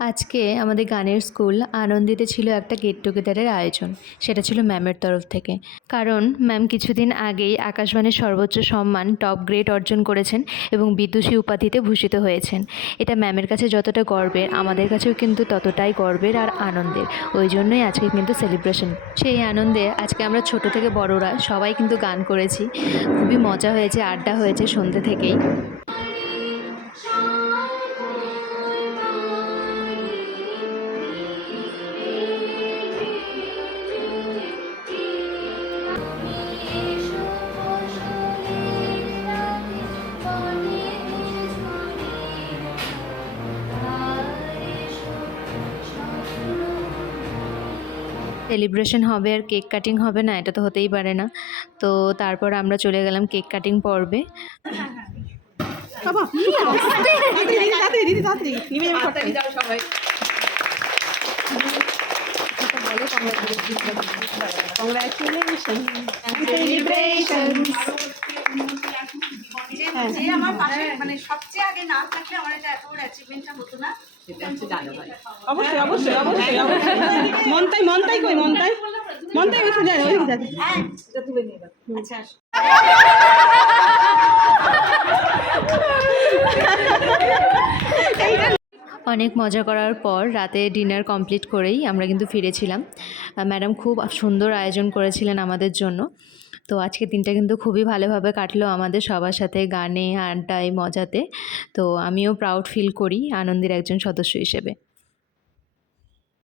আজকে আমাদের গানের স্কুল আনন্দিতে ছিল একটা গেট টুগেদারের আয়োজন। সেটা ছিল ম্যামের তরফ থেকে। কারণ ম্যাম কিছুদিন আগেই আকাশবাণীর সর্বোচ্চ সম্মান টপ গ্রেড অর্জন করেছেন এবং বিদুষী উপাধিতে ভূষিত হয়েছেন। এটা ম্যামের কাছে যতটা গর্বের, আমাদের কাছেও কিন্তু ততটাই গর্বের আর আনন্দের। ওই জন্যই আজকে কিন্তু সেলিব্রেশন। সেই আনন্দে আজকে আমরা ছোট থেকে বড়রা সবাই কিন্তু গান করেছি। খুবই মজা হয়েছে, আড্ডা হয়েছে সন্ধ্যে থেকেই। সেলিব্রেশন হবে আর কেক কাটিং হবে না, এটা তো হতেই পারে না। তো তারপর আমরা চলে গেলাম কেক কাটিং পর্বে। সবচেয়ে আগে না থাকলে আমার এটা এত বড় অ্যাচিভমেন্টটা হতো না। অবশ্যই অবশ্যই অবশ্যই অবশ্যই মনটাই কই মনটাই উঠে যায় ওই যাচ্ছে। হ্যাঁ এটা তুলে নিয়ে গেল। আচ্ছা অনেক মজা করার পর রাতে ডিনার কমপ্লিট করেই আমরা কিন্তু ফিরেছিলাম। ম্যাডাম খুব সুন্দর আয়োজন করেছিলেন আমাদের জন্য। তো আজকের দিনটা কিন্তু খুবই ভালোভাবে কাটলো আমাদের সবার সাথে, গানে, আড্ডায়, মজাতে। তো আমিও প্রাউড ফিল করি আনন্দের একজন সদস্য হিসেবে।